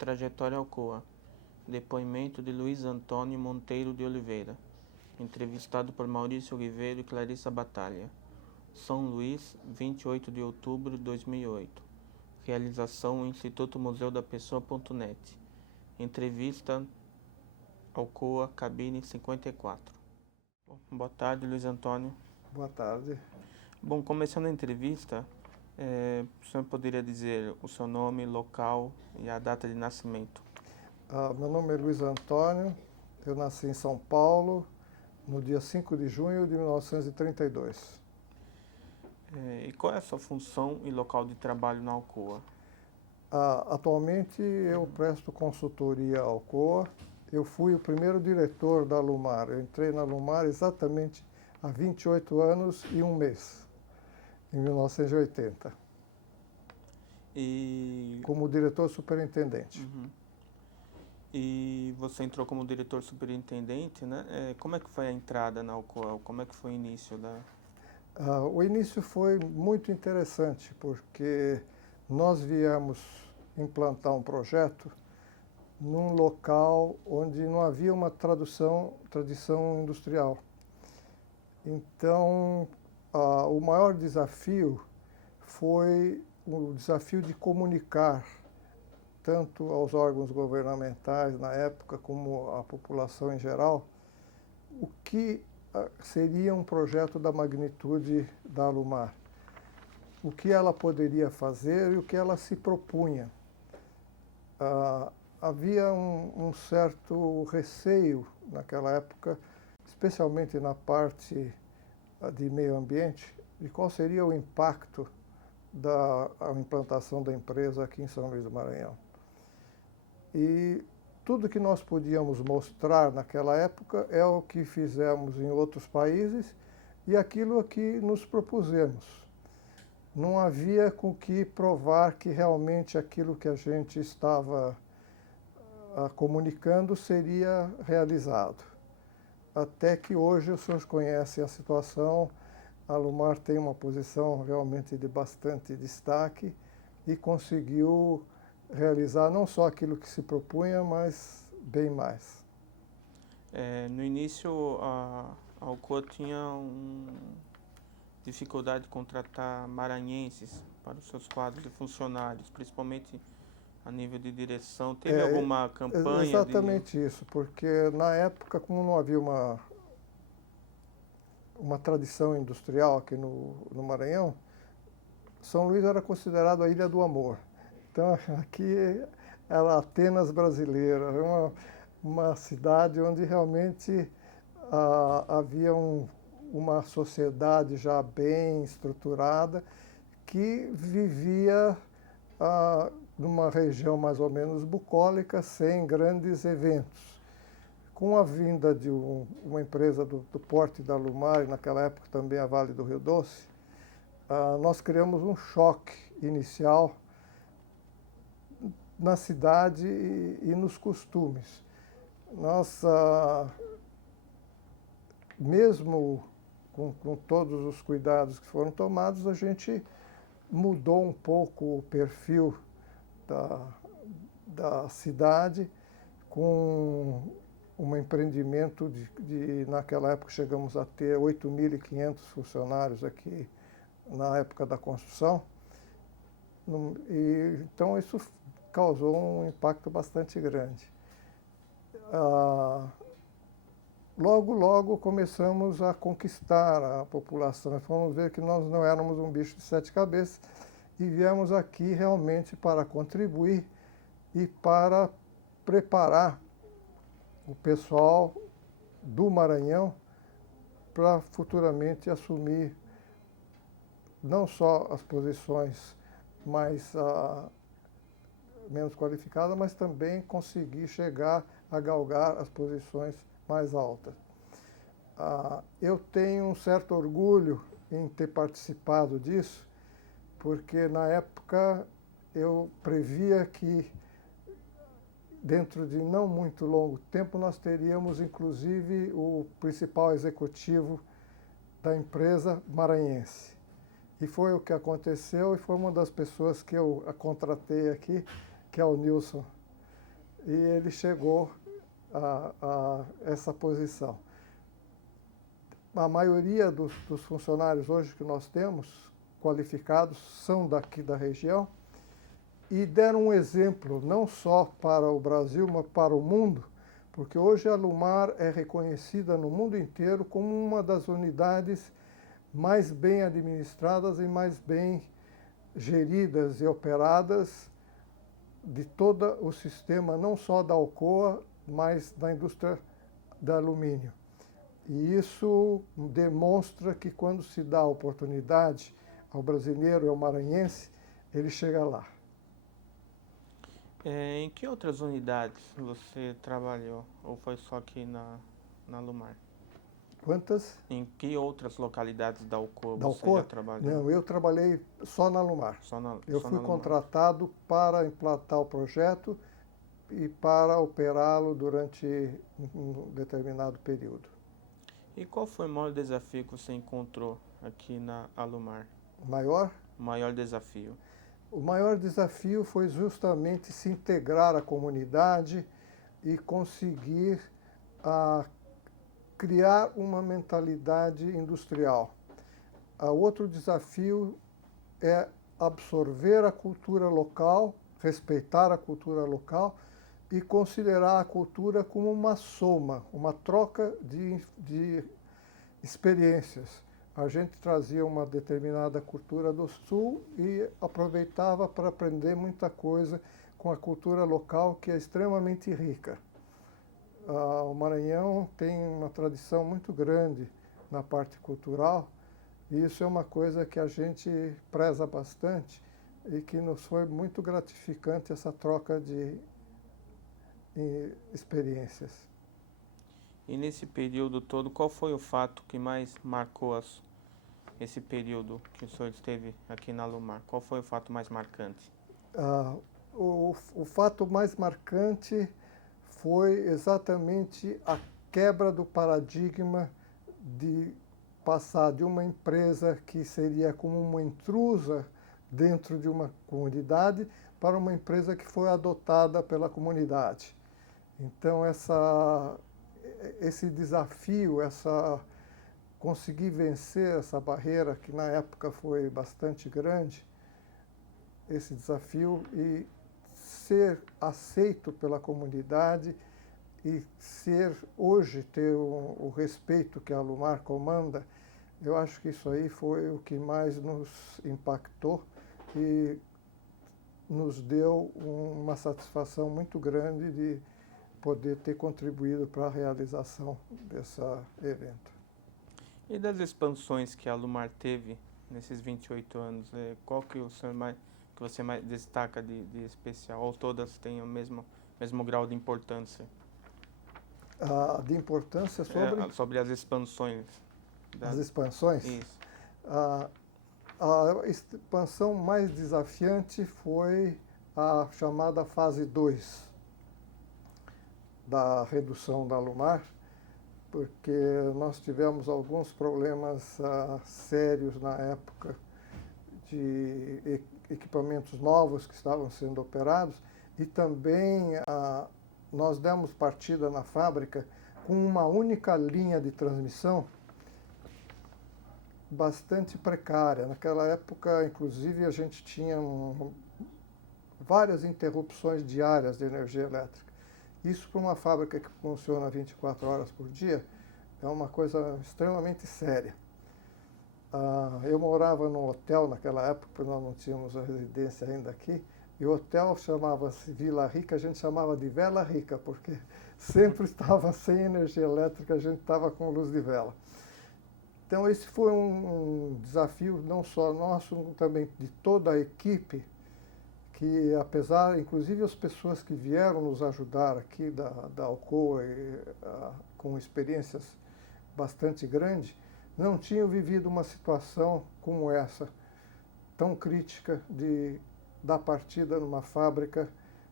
trajetória Alcoa. Depoimento de Luiz Antônio Monteiro de Oliveira. Entrevistado por Maurício Oliveira e Clarissa Batalha. São Luís, 28 de outubro de 2008. Realização Instituto Museu da Pessoa.net. Entrevista Alcoa, cabine 54. Boa tarde, Luiz Antônio. Boa tarde. Bom, começando a entrevista, o senhor poderia dizer o seu nome, local e a data de nascimento? Meu nome é Luiz Antônio, eu nasci em São Paulo no dia 5 de junho de 1932. E qual é a sua função e local de trabalho na Alcoa? Atualmente eu presto consultoria à Alcoa. Eu fui o primeiro diretor da Alumar. Eu entrei na Alumar exatamente há 28 anos e um mês, em 1980, como diretor superintendente. Uhum. E você entrou como diretor superintendente, né? Como é que foi a entrada na Alcoa? Como é que foi o início da... O início foi muito interessante, porque nós viemos implantar um projeto num local onde não havia uma tradição industrial. Então, o maior desafio foi o desafio de comunicar tanto aos órgãos governamentais na época como à população em geral o que seria um projeto da magnitude da Alumar, o que ela poderia fazer e o que ela se propunha. Havia um certo receio naquela época, especialmente na parte de meio ambiente, de qual seria o impacto da implantação da empresa aqui em São Luís do Maranhão. E tudo que nós podíamos mostrar naquela época é o que fizemos em outros países e aquilo a que nos propusemos. Não havia com que provar que realmente aquilo que a gente estava comunicando seria realizado. Até que hoje os senhores conhecem a situação, a Alumar tem uma posição realmente de bastante destaque e conseguiu realizar não só aquilo que se propunha, mas bem mais. No início, a Alcoa tinha dificuldade de contratar maranhenses para os seus quadros de funcionários, principalmente a nível de direção. Teve alguma campanha? Exatamente isso, porque na época, como não havia uma tradição industrial aqui no Maranhão, São Luís era considerado a Ilha do Amor. Então, aqui era Atenas brasileira, uma cidade onde realmente havia uma sociedade já bem estruturada que vivia numa região mais ou menos bucólica, sem grandes eventos. Com a vinda de uma empresa do porte da Alumar, e naquela época também a Vale do Rio Doce, nós criamos um choque inicial na cidade e nos costumes. Nós, mesmo com todos os cuidados que foram tomados, a gente mudou um pouco o perfil da cidade com um empreendimento naquela época chegamos a ter 8.500 funcionários aqui na época da construção. Então isso causou um impacto bastante grande. Logo começamos a conquistar a população. Fomos ver que nós não éramos um bicho de sete cabeças e viemos aqui realmente para contribuir e para preparar o pessoal do Maranhão para futuramente assumir não só as posições menos qualificadas, mas também conseguir chegar a galgar as posições mais altas. Eu tenho um certo orgulho em ter participado disso, porque na época eu previa que dentro de não muito longo tempo nós teríamos inclusive o principal executivo da empresa maranhense. E foi o que aconteceu e foi uma das pessoas que eu contratei aqui, que é o Nilson e ele chegou a essa posição. A maioria dos funcionários hoje que nós temos, qualificados, são daqui da região e deram um exemplo não só para o Brasil, mas para o mundo, porque hoje a Alumar é reconhecida no mundo inteiro como uma das unidades mais bem administradas e mais bem geridas e operadas de todo o sistema, não só da Alcoa, mas da indústria do alumínio. E isso demonstra que quando se dá a oportunidade ao brasileiro e ao maranhense, ele chega lá. Em que outras unidades você trabalhou? Ou foi só aqui na Alumar? Quantas? Em que outras localidades da Alcoa Da você Alcoa? já trabalhou? Não, eu trabalhei só na Alumar. Eu fui contratado para implantar o projeto e para operá-lo durante um determinado período. E qual foi o maior desafio que você encontrou aqui na Alumar? Maior? O maior desafio? O maior desafio foi justamente se integrar à comunidade e conseguir criar uma mentalidade industrial. Outro desafio é absorver a cultura local, respeitar a cultura local e considerar a cultura como uma soma, uma troca de experiências. A gente trazia uma determinada cultura do Sul e aproveitava para aprender muita coisa com a cultura local, que é extremamente rica. O Maranhão tem uma tradição muito grande na parte cultural, e isso é uma coisa que a gente preza bastante e que nos foi muito gratificante essa troca de experiências. E nesse período todo, qual foi o fato que mais marcou esse período que o senhor esteve aqui na Alumar? Qual foi o fato mais marcante? O fato mais marcante foi exatamente a quebra do paradigma de passar de uma empresa que seria como uma intrusa dentro de uma comunidade para uma empresa que foi adotada pela comunidade. Então, esse desafio, conseguir vencer essa barreira, que na época foi bastante grande, esse desafio e ser aceito pela comunidade e hoje ter o respeito que a Alumar comanda, eu acho que isso aí foi o que mais nos impactou e nos deu uma satisfação muito grande de poder ter contribuído para a realização desse evento. E das expansões que a Alumar teve nesses 28 anos, qual que você mais destaca de especial? Ou todas têm o mesmo grau de importância? De importância sobre as expansões. As expansões? Isso. A expansão mais desafiante foi a chamada fase 2 da redução da Alumar, porque nós tivemos alguns problemas sérios na época de equipamentos novos que estavam sendo operados e também nós demos partida na fábrica com uma única linha de transmissão bastante precária. Naquela época, inclusive, a gente tinha várias interrupções diárias de energia elétrica. Isso para uma fábrica que funciona 24 horas por dia é uma coisa extremamente séria. Eu morava num hotel naquela época, porque nós não tínhamos a residência ainda aqui, e o hotel chamava-se Vila Rica, a gente chamava de Vela Rica, porque sempre estava sem energia elétrica, a gente estava com luz de vela. Então esse foi um desafio não só nosso, também de toda a equipe, que apesar, inclusive as pessoas que vieram nos ajudar aqui da Alcoa, com experiências bastante grandes, não tinham vivido uma situação como essa, tão crítica de dar partida numa fábrica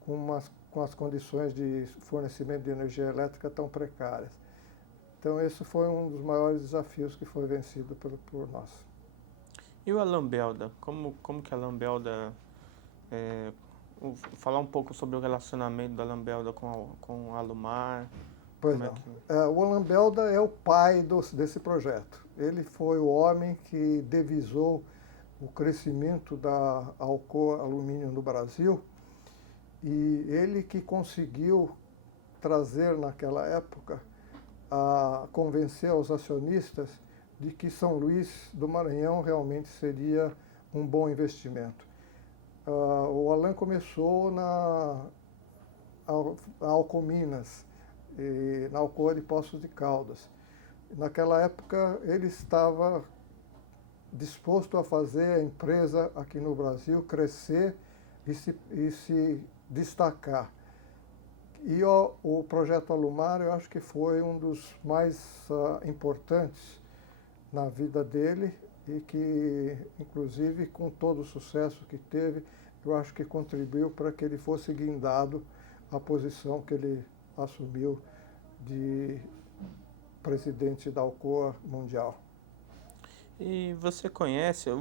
com as condições de fornecimento de energia elétrica tão precárias. Então esse foi um dos maiores desafios que foi vencido por nós. E o Alambelda? Como que a Alambelda falar um pouco sobre o relacionamento da Lambelda com a Alumar. Pois Como é não. que... O Lambelda é o pai desse projeto. Ele foi o homem que devisou o crescimento da Alcoa Alumínio no Brasil e ele que conseguiu trazer naquela época a convencer os acionistas de que São Luís do Maranhão realmente seria um bom investimento. O Alan começou na Alcominas, na Alcoa de Poços de Caldas. Naquela época ele estava disposto a fazer a empresa aqui no Brasil crescer e se destacar. E o projeto Alumar eu acho que foi um dos mais importantes na vida dele e que, inclusive, com todo o sucesso que teve, eu acho que contribuiu para que ele fosse guindado à posição que ele assumiu de presidente da Alcoa Mundial. E você conheceu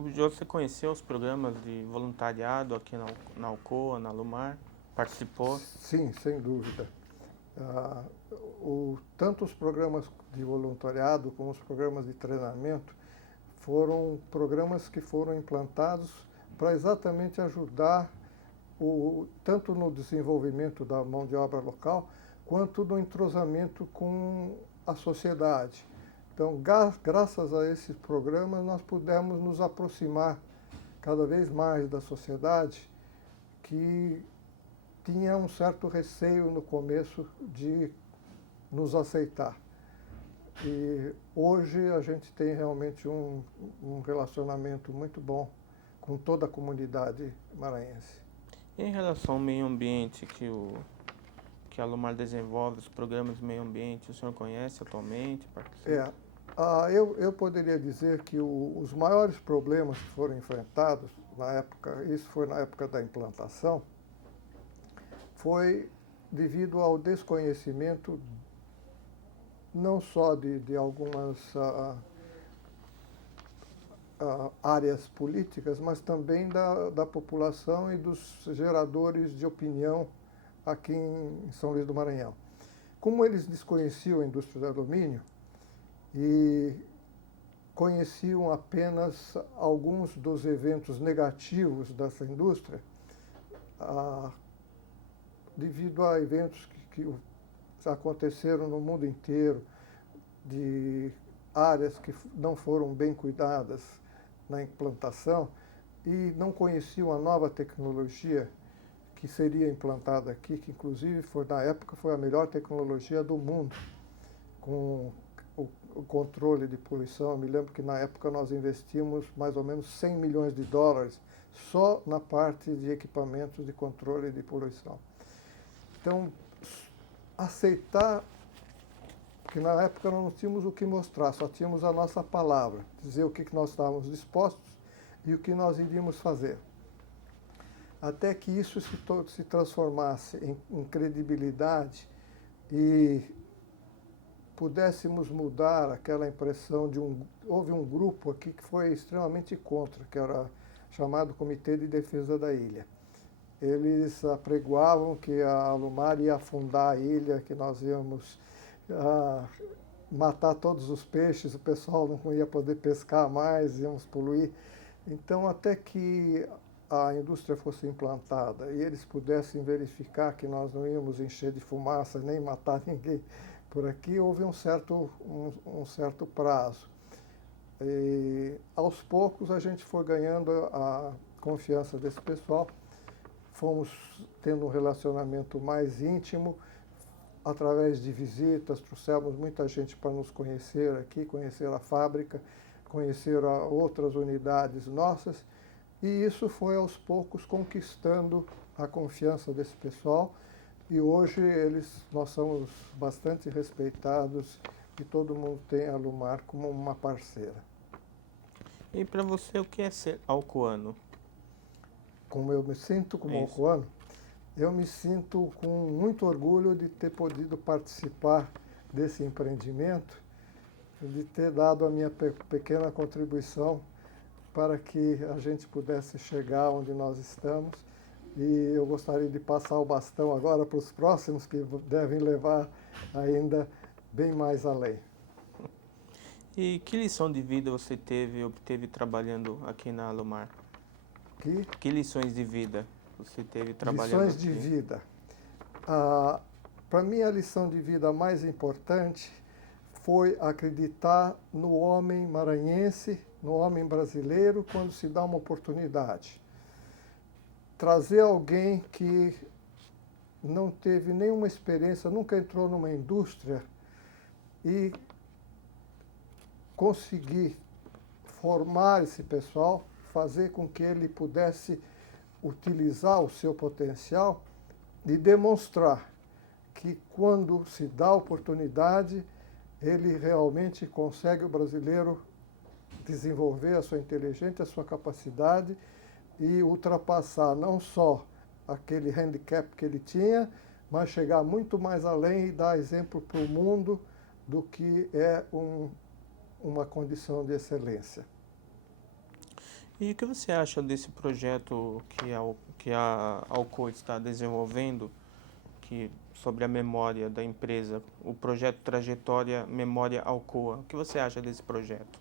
os programas de voluntariado aqui na Alcoa, na Alumar? Participou? Sim, sem dúvida. Tanto os programas de voluntariado como os programas de treinamento foram programas que foram implantados para exatamente ajudar tanto no desenvolvimento da mão de obra local, quanto no entrosamento com a sociedade. Então, graças a esses programas, nós pudemos nos aproximar cada vez mais da sociedade, que tinha um certo receio no começo de nos aceitar. E hoje a gente tem realmente um relacionamento muito bom com toda a comunidade maranhense. E em relação ao meio ambiente que a Alumar desenvolve, os programas de meio ambiente, o senhor conhece atualmente? Participa? Eu poderia dizer que os maiores problemas que foram enfrentados na época, isso foi na época da implantação, foi devido ao desconhecimento não só de algumas áreas políticas, mas também da população e dos geradores de opinião aqui em São Luís do Maranhão. Como eles desconheciam a indústria do alumínio e conheciam apenas alguns dos eventos negativos dessa indústria, devido a eventos que aconteceram no mundo inteiro, de áreas que não foram bem cuidadas na implantação e não conheciam a nova tecnologia que seria implantada aqui, que inclusive na época foi a melhor tecnologia do mundo, com o controle de poluição. Eu me lembro que na época nós investimos mais ou menos 100 milhões de dólares só na parte de equipamentos de controle de poluição. Então, aceitar, porque na época nós não tínhamos o que mostrar, só tínhamos a nossa palavra, dizer o que nós estávamos dispostos e o que nós iríamos fazer. Até que isso se transformasse em credibilidade e pudéssemos mudar aquela impressão houve um grupo aqui que foi extremamente contra, que era chamado Comitê de Defesa da Ilha. Eles apregoavam que a Alumar ia afundar a ilha, que nós íamos matar todos os peixes, o pessoal não ia poder pescar mais, íamos poluir. Então, até que a indústria fosse implantada e eles pudessem verificar que nós não íamos encher de fumaça nem matar ninguém por aqui, houve um certo prazo. E, aos poucos, a gente foi ganhando a confiança desse pessoal, fomos tendo um relacionamento mais íntimo, através de visitas, trouxemos muita gente para nos conhecer aqui, conhecer a fábrica, conhecer outras unidades nossas, e isso foi aos poucos conquistando a confiança desse pessoal, e hoje nós somos bastante respeitados e todo mundo tem a Alumar como uma parceira. E para você, o que é ser alcoano? Como eu me sinto como alcoano? Eu me sinto com muito orgulho de ter podido participar desse empreendimento, de ter dado a minha pequena contribuição para que a gente pudesse chegar onde nós estamos e eu gostaria de passar o bastão agora para os próximos, que devem levar ainda bem mais além. E que lição de vida você obteve trabalhando aqui na Alumar? Que lições de vida você teve trabalhando Lições de aqui? vida. Para mim, a lição de vida mais importante foi acreditar no homem maranhense, no homem brasileiro, quando se dá uma oportunidade. Trazer alguém que não teve nenhuma experiência, nunca entrou numa indústria e conseguir formar esse pessoal, fazer com que ele pudesse utilizar o seu potencial e demonstrar que quando se dá a oportunidade, ele realmente consegue, o brasileiro, desenvolver a sua inteligência, a sua capacidade e ultrapassar não só aquele handicap que ele tinha, mas chegar muito mais além e dar exemplo para o mundo do que é uma condição de excelência. E o que você acha desse projeto que a Alcoa está desenvolvendo, sobre a memória da empresa, o projeto Trajetória Memória Alcoa? O que você acha desse projeto?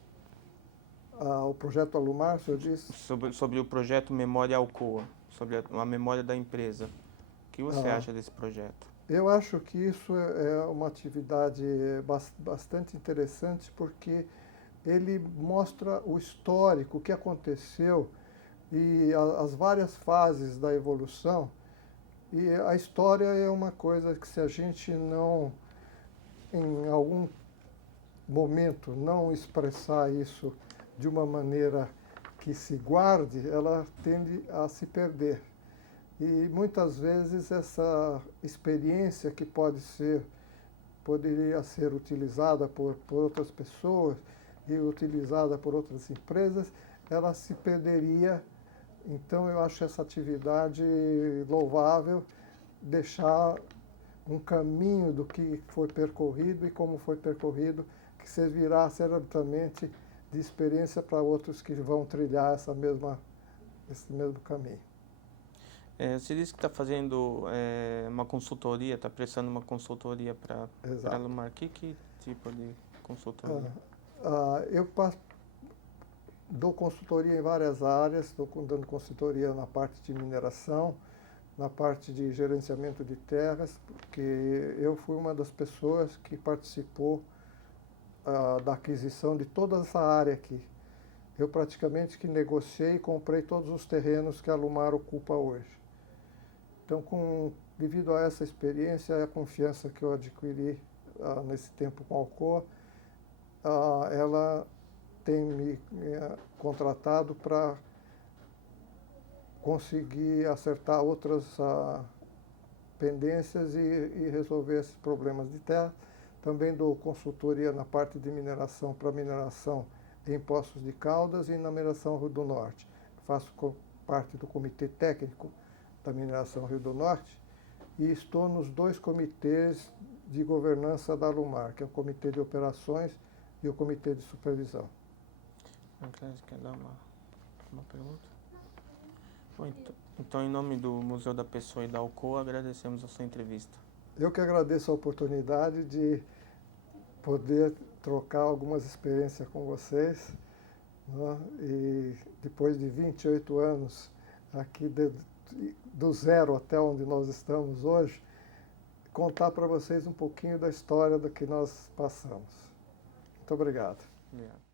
O projeto Alumar, o senhor disse? Sobre o projeto Memória Alcoa, sobre a memória da empresa. O que você acha desse projeto? Eu acho que isso é uma atividade bastante interessante, porque ele mostra o histórico, o que aconteceu e as várias fases da evolução. E a história é uma coisa que, se a gente não, em algum momento, não expressar isso de uma maneira que se guarde, ela tende a se perder. E muitas vezes essa experiência que poderia ser utilizada por outras pessoas e utilizada por outras empresas, ela se perderia. Então eu acho essa atividade louvável, deixar um caminho do que foi percorrido e como foi percorrido, que servirá certamente de experiência para outros que vão trilhar esse mesmo caminho. Você disse que está fazendo uma consultoria, está prestando uma consultoria para a Alumar. Que tipo de consultoria? Eu dou consultoria em várias áreas, estou dando consultoria na parte de mineração, na parte de gerenciamento de terras, porque eu fui uma das pessoas que participou da aquisição de toda essa área aqui. Eu praticamente que negociei e comprei todos os terrenos que a Alumar ocupa hoje. Então, devido a essa experiência e a confiança que eu adquiri nesse tempo com a Alcoa, ela tem me contratado para conseguir acertar outras pendências e resolver esses problemas de terra. Também dou consultoria na parte de mineração, para mineração em Poços de Caldas e na mineração Rio do Norte. Faço parte do comitê técnico da mineração Rio do Norte e estou nos 2 comitês de governança da Alumar, que é o Comitê de Operações e o Comitê de Supervisão. Clésia, quer dar uma pergunta? Bom, então, em nome do Museu da Pessoa e da Alcoa, agradecemos a sua entrevista. Eu que agradeço a oportunidade de poder trocar algumas experiências com vocês, né? E depois de 28 anos aqui, do zero até onde nós estamos hoje, contar para vocês um pouquinho da história do que nós passamos. Muito obrigado. Obrigado.